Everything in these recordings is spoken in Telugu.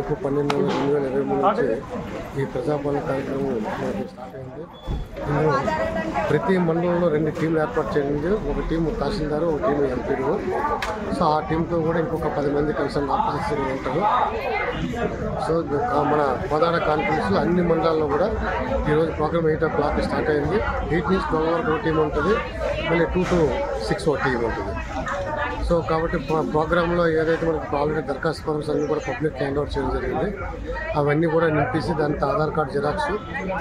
తారీఖు 12/2023 నుంచి ఈ ప్రజాపాలన కార్యక్రమం మనకు స్టార్ట్ అయింది. ఇందులో ప్రతి మండలంలో 2 టీంలు ఏర్పాటు చేయండి. ఒక టీము తహసీల్దారు, ఒక టీము ఎంపీడీఓ. సో ఆ టీంతో కూడా ఇంకొక 10 మంది కన్సర్న్ ఆఫీసర్లు ఉంటారు. సో మన కోదాడ కాన్ఫరెన్స్లో అన్ని మండలాల్లో కూడా ఈరోజు ప్రోగ్రామ్ 8 o'clock స్టార్ట్ అయింది. 8 నుంచి 12 వరకు ఒక టీం ఉంటుంది, మళ్ళీ 2 to 6 ఒక టీం ఉంటుంది. సో కాబట్టి ప్రోగ్రాంలో ఏదైతే మనకు ఆల్రెడీ దరఖాస్తు ఫార్మ్స్ అన్నీ కూడా పబ్లిక్ హ్యాండ్ఓవర్ చేయడం జరిగింది. అవన్నీ కూడా నింపేసి దాంతో ఆధార్ కార్డు జిరాక్స్,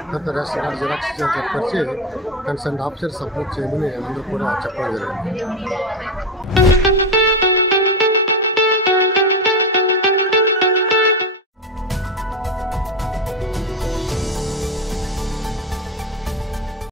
తర్వాత రేషన్ కార్డు జిరాక్స్ చెప్పొచ్చి కన్సర్న్ ఆఫీసర్ సబ్మిట్ చేయమని అందరూ కూడా చెప్పడం జరిగింది.